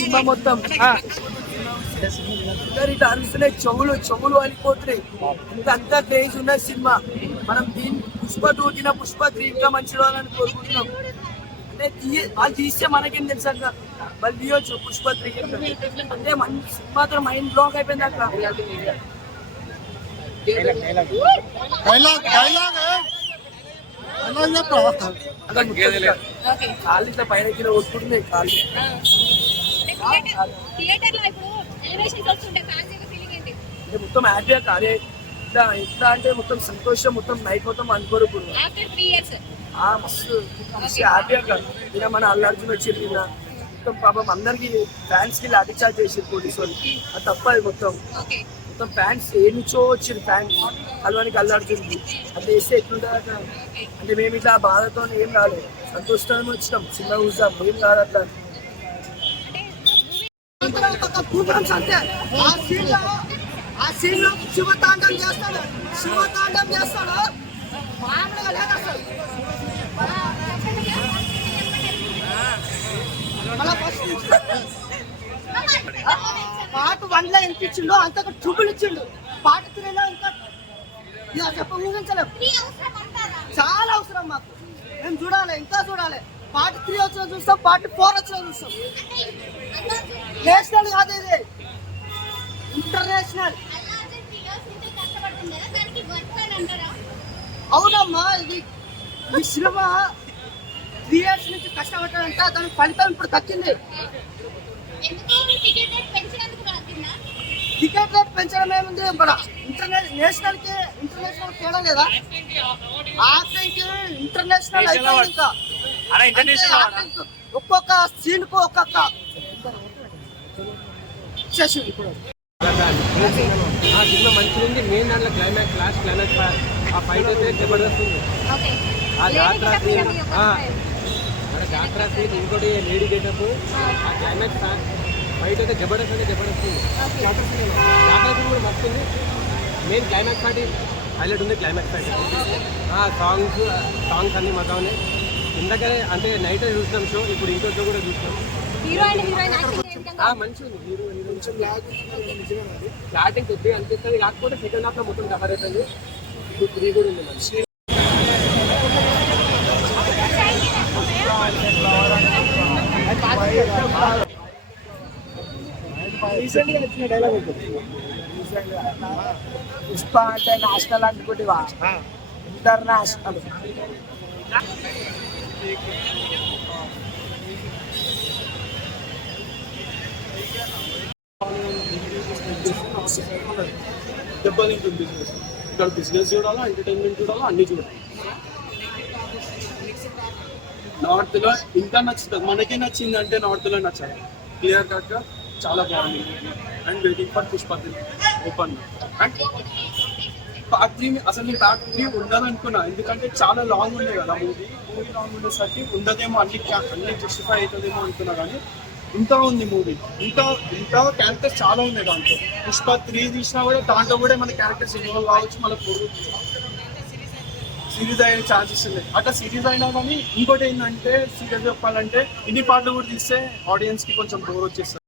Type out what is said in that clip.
Cinema మొత్తం ఇట్లా అరుస్తున్నాయి, చెవులు అలిపోతున్నాయి. అంతా క్రేజ్ ఉన్న సినిమా. మనం పుష్ప 2 పుష్ప 3 ఇంకా మంచి వాళ్ళని కోరుకుంటున్నాం. అంటే వాళ్ళు తీస్తే మనకేం తెలుసు అక్క, వాళ్ళు తీయొచ్చు పుష్ప 3 అంటే మన సినిమాతో మైండ్ బ్లాక్ అయిపోయింది అక్క. కాళ్ళు ఇట్లా పైన కింద కొట్టుకుంటున్నాయి కాళ్ళు. మొత్తం హ్యాపీగా కాదే ఇట్లా అంటే మొత్తం సంతోషం, మొత్తం నైట్ మొత్తం అనుకోరు. మస్తు హ్యాపీగా ఇలా మన అల్లు అర్జున్ వచ్చి మొత్తం పాపం అందరికి ఫ్యాన్స్ కి లాఠీ చార్జ్ చేసి పోలీసు వాళ్ళు. అది తప్పది. మొత్తం ఫ్యాన్స్ ఏ నుంచో వచ్చింది ఫ్యాన్స్ కలవానికి అల్లు అర్జున్ అది వేస్తే ఎట్లుంటుంది అంటే మేము ఇట్లా బాధతో ఏం రాలేదు, సంతోషంతో వచ్చినాం. సినిమా చూసాం, ఏం కాదు అట్లా. ఆ సీన్ లో శివతాండం చేస్తాడు మామూలుగా లేదు అసలు. పార్ట్ 1 లో ఎంత ఇచ్చిండు అంతకు ట్రిపుల్ ఇచ్చిండు. పార్ట్ 3 లో ఇంకా ఇలా ఊహించలేము. చాలా అవసరం మాకు, మేము చూడాలి, ఇంకా చూడాలి. పార్ట్ 3 వచ్చిన చూస్తాం, పార్ట్ 4 వచ్చిన చూస్తాం. నేషనల్ కాదు, ఇది ఇంటర్నేషనల్. అవునమ్మా, ఇది ఈ సినిమా 3 years నుంచి కష్టపడ్డాడంట, దాని ఫలితం ఇప్పుడు దక్కింది. టికెట్ రేట్ పెంచడం ఏముంది, మన నేషనల్ కి ఇంటర్నేషనల్ తేడా లేదా? యాక్టింగ్ ఇంటర్నేషనల్ అయిపోయింది. ఇంకా ఒక్కొక్క సీన్ కు ఒక్కొక్క సినిమా మంచిగా ఉంది. మెయిన్ దాంట్లో క్లైమాక్స్ ఆ ఫైట్ అయితే జబర్దస్త్ ఉంది. ఆ జాతర సీన్ ఇంకోటి లేడీ గెటప్, ఆ క్లైమాక్స్ ఫైట్ అయితే జబర్దస్త్ ఉంది. జాతర సీన్ కూడా మస్తు ఉంది. మెయిన్ క్లైమాక్స్ పార్టీ హైలైట్ ఉంది. క్లైమాక్స్ పార్టీ సాంగ్స్ అన్ని మజా ఉన్నాయి. ఇందాకనే అంటే నైట్ చూసినాం షో, ఇప్పుడు ఇంకో షో కూడా చూసినాం. మంచిగా ఉంది. హీరో స్టార్టింగ్ కొద్దిగా అనిపిస్తుంది, కాకపోతే సెకండ్ హాఫ్ లో మొత్తం కవర్ అవుతుంది. ఇప్పుడు 3 కూడా ఉంది మంచి. పుష్ప అంటే నేషనల్ అనుకుంటా, ఇంటర్నేషనల్. దెబ్బతింటుంది బిజినెస్. ఇక్కడ బిజినెస్ చూడాలా, ఎంటర్టైన్మెంట్ చూడాలా, అన్ని చూడాలి. నార్త్ లో ఇంకా నచ్చుతుంది, మనకే నచ్చింది అంటే నార్త్ లో నచ్చాలి. క్లియర్ కట్ గా చాలా బాగుంది. And waiting for Pushpa 3 open. And part 3 అసలు నేను పార్ట్ 3 ఉండదనుకున్నా, ఎందుకంటే చాలా లాంగ్ ఉండే కదా మూవీ లాంగ్ ఉండేసరికి ఉండదేమో, అన్ని జస్టిఫై అవుతుందేమో అనుకున్నా. కానీ ఇంకా ఉంది మూవీ, ఇంకా క్యారెక్టర్స్ చాలా ఉన్నాయి దాంట్లో. పుష్ప 3 తీసినా కూడా దాంట్లో కూడా మన క్యారెక్టర్స్ ఇన్వాల్వ్ కావచ్చు, మన సిరీస్ అయ్యే ఛాన్సెస్ ఉన్నాయి. అట్లా సిరీస్ అయినా కానీ ఇంకోటి ఏంటంటే సీరియస్ చెప్పాలంటే ఇన్ని పాటలు కూడా తీస్తే ఆడియన్స్ కి కొంచెం బోర్ వచ్చేస్తుంది.